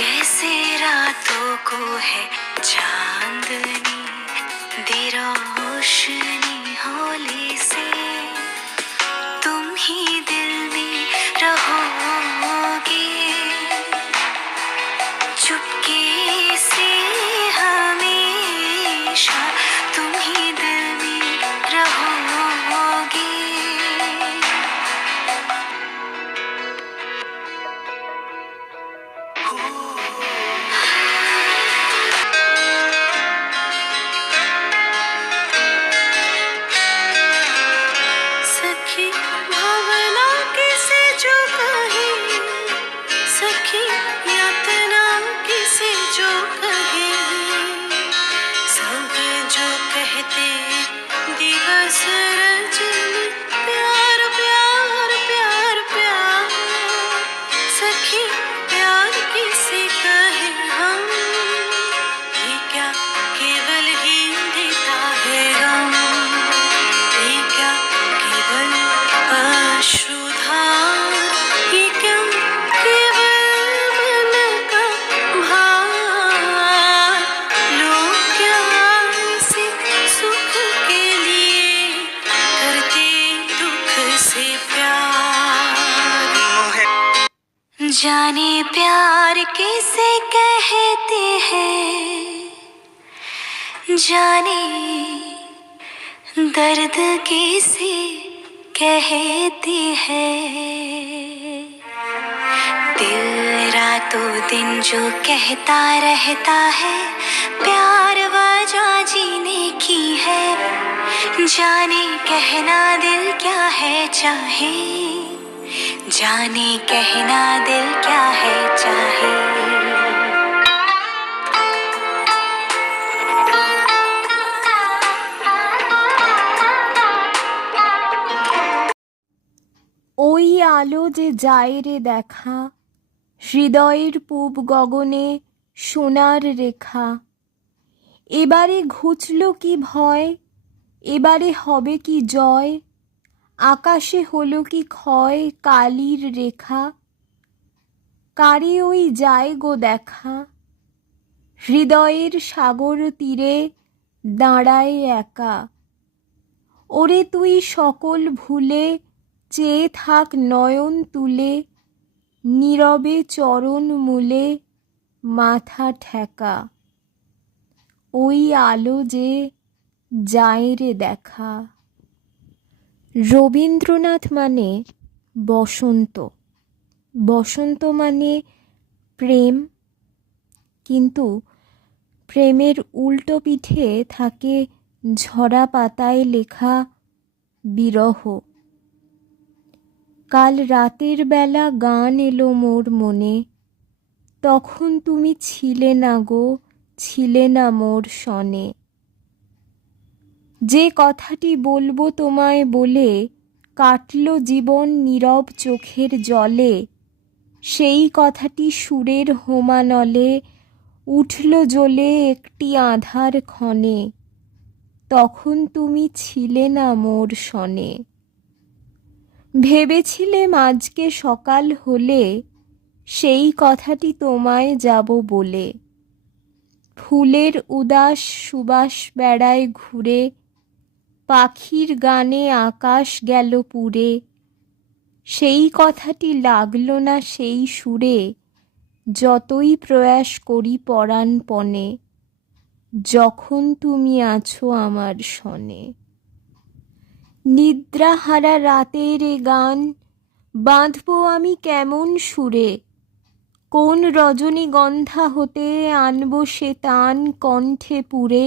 जैसे रातों को है चांदनी दी रोशनी होली से, तुम ही दिल में रहोगे चुपके से हमेशा, तुम ही दिल में रहोगे। सखी भावना किसे जो कहे, सखी यातना किसे जो कहे, सब जो कहते दिवस रजनी प्यार प्यार प्यार प्यार, सखी प्यार किसे कहे हम, ये क्या केवल ही देता है गम, ये क्या केवल अश्रुधार, ये क्या केवल मन का भार, लोग क्या इसे सुख के लिए करते दुख से प्यार। जाने प्यार किसे कहते हैं, जाने दर्द किसे कहते हैं। दिल रातों दिन जो कहता रहता है, प्यार वजह जीने की है, जाने कहना दिल क्या है चाहे, जाने कहना दिल क्या है चाहे। ওই আলো যে যায় রে দেখা, হৃদয়ের পূব গগনে সোনার রেখা, এবারে ঘুচল কি ভয়, এবারে হবে কি জয়, আকাশে হলো কি ক্ষয় কালির রেখা, কারে ওই যায় গো দেখা, হৃদয়ের সাগর তীরে দাঁড়ায় একা। ওরে তুই সকল ভুলে চেয়ে থাক নয়ন তুলে, নীরবে চরণ মূলে মাথা ঠেকা। ওই আলো যে যায় রে দেখা। রবীন্দ্রনাথ মানে বসন্ত, বসন্ত মানে প্রেম, কিন্তু প্রেমের উল্টো পিঠে থাকে ঝরা পাতায় লেখা বিরহ। কাল রাতের বেলা গান এলো মোর মনে, তখন তুমি ছিলে না গো, ছিলে না মোর সনে। যে কথাটি বলবো তোমায় বলে কাটল জীবন নীরব চোখের জলে, সেই কথাটি সুরের হোমানলে উঠল জ্বলে একটি আঁধার ক্ষণে, তখন তুমি ছিলে না মোর সনে। ভেবেছিলেম আজকে সকাল হলে সেই কথাটি তোমায় যাব বলে, ফুলের উদাস সুবাস বেড়ায় ঘুরে, পাখির গানে আকাশ গেল পুড়ে, সেই কথাটি লাগলো না সেই সুরে, যতই প্রয়াস করি পরাণপণে, যখন তুমি আছো আমার সনে। নিদ্রাহারা রাতের এ গান বাঁধবো আমি কেমন সুরে, কোন রজনীগন্ধা হতে আনবো সে তান কণ্ঠে পুরে,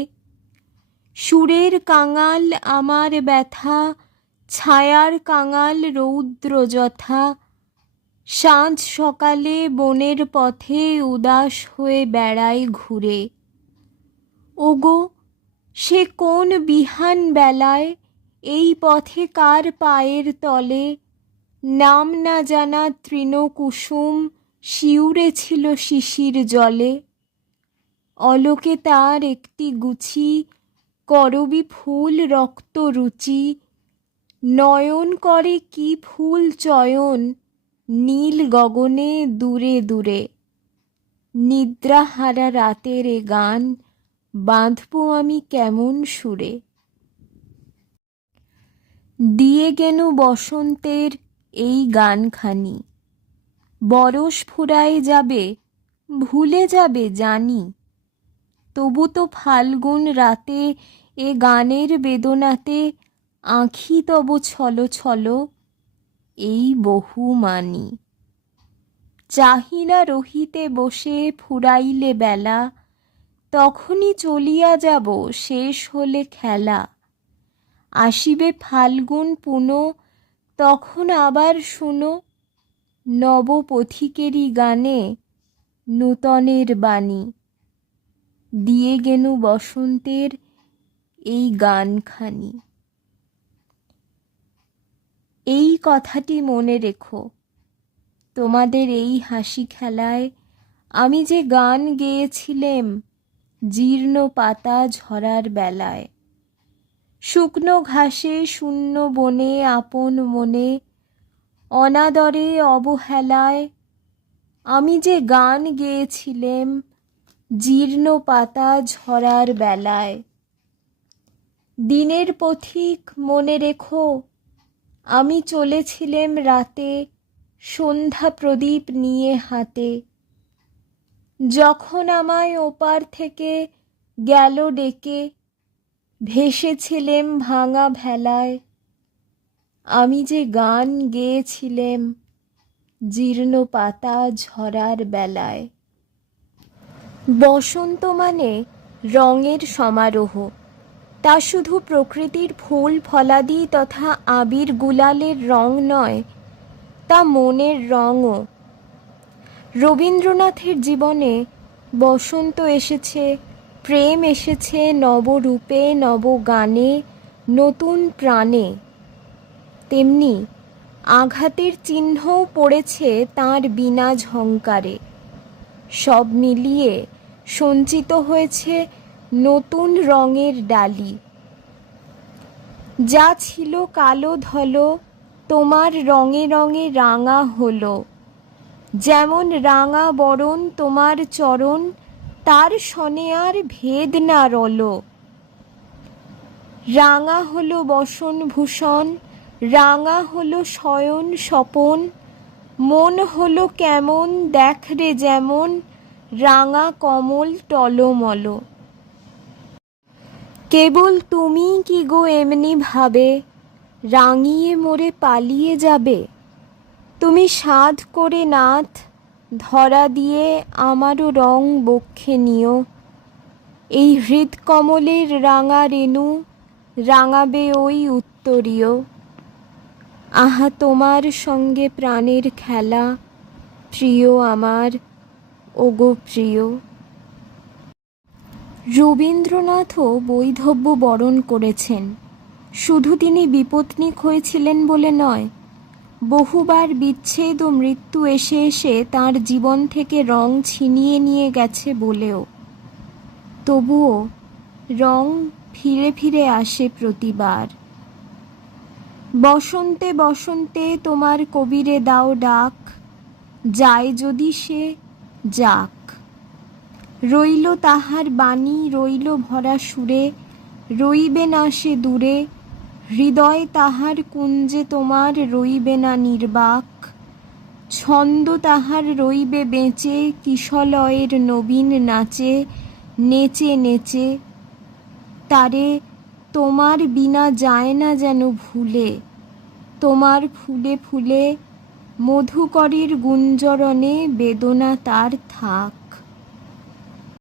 সুরের কাঙাল আমার ব্যথা, ছায়ার কাঙাল রৌদ্র যথা, সাঁঝ সকালে বনের পথে উদাস হয়ে বেড়ায় ঘুরে। ওগো সে কোন বিহান বেলায় এই পথে কার পায়ের তলে, নাম না জানা তৃণকুসুম শিউরে ছিল শিশির জলে, অলোকে তার একটি গুছি করবি ফুল রক্ত রুচি, নয়ন করে কি ফুল চয়ন নীল গগনে দূরে দূরে। নিদ্রাহারা রাতের এ গান বাঁধব আমি কেমন সুরে। দিয়ে গেনু বসন্তের এই গানখানি, বরষ ফুরায় যাবে, ভুলে যাবে জানি, তবু তো ফাল্গুন রাতে এ গানের বেদনাতে আঁখি তব ছলো ছলো, এই বহু মানি। চাহিনা রহিতে বসে ফুরাইলে বেলা, তখনই চলিয়া যাব শেষ হলে খেলা। আসিবে ফাল্গুন পুন, তখন আবার শুনো, নব পথিকেরই গানে নূতনের বাণী। দিয়ে গেনু বসন্তের এই গানখানি। এই কথাটি মনে রেখো, তোমাদের এই হাসি খেলায় আমি যে গান গেয়েছিলেম জীর্ণ পাতা ঝরার বেলায়। শুকনো ঘাসে শূন্য বনে আপন মনে, অনাদরে অবহেলায় আমি যে গান গেয়েছিলেম জীর্ণ পাতা ঝরার বেলায়। দিনের পথিক মনে রেখো, আমি চলেছিলেম রাতে সন্ধ্যা প্রদীপ নিয়ে হাতে। যখন আমায় ওপার থেকে গেল ডেকে, ভেসেছিলেম ভাঙা ভেলায়। আমি যে গান গেয়েছিলেম জীর্ণ পাতা ঝরার বেলায়। বসন্ত মানে রঙের সমারোহ, তা শুধু প্রকৃতির ফুল ফলাদি তথা আবির গুলালের রং নয়, তা মনের রঙও। রবীন্দ্রনাথের জীবনে বসন্ত এসেছে, প্রেম এসেছে নবরূপে, নবগানে, নতুন প্রাণে। তেমনি আঘাতের চিহ্নও পড়েছে তাঁর বীণা ঝংকারে। সব মিলিয়ে সঞ্চিত হয়েছে নতুন রঙের ডালি। যা ছিল কালো ধলো, তোমার রঙে রঙে রাঙা হলো। যেমন রাঙা বরণ তোমার চরণ, তার সনে আর ভেদ না রলো। রাঙা হলো বসন ভূষণ, রাঙা হলো শয়ন স্বপন, মন হলো কেমন দেখরে যেমন, রাঙা কমল টলমল। কেবল তুমি কি গো এমনি ভাবে, রাঙিয়ে মোরে পালিয়ে যাবে? তুমি সাধ করে নাথ ধরা দিয়ে আমারও রং বক্ষে নিও। এই হৃদকমলের রাঙা রেণু রাঙাবে ওই উত্তরীয়। আহা তোমার সঙ্গে প্রাণের খেলা, প্রিয় আমার, ওগো প্রিয়। রবীন্দ্রনাথও বৈধব্য বরণ করেছেন। শুধু তিনি বিপত্নিক হয়েছিলেন বলে নয়, বহুবার বিচ্ছেদ ও মৃত্যু এসে এসে তাঁর জীবন থেকে রং ছিনিয়ে নিয়ে গেছে বলেও। তবুও রং ফিরে ফিরে আসে প্রতিবার। বসন্তে বসন্তে তোমার কবিরে দাও ডাক, যায় যদি সে যাক। রইল তাহার বাণী রইল ভরা সুরে, রইবে না সে দূরে। হৃদয় তাহার কুঞ্জে তোমার রইবে না নির্বাক। ছন্দ তাহার রইবে বেঁচে কিশলয়ের নবীন নাচে, নেচে নেচে। তারে তোমার বিনা যায় না যেন ভুলে, তোমার ফুলে ফুলে মধুকরের গুঞ্জরণে বেদনা তার থাক।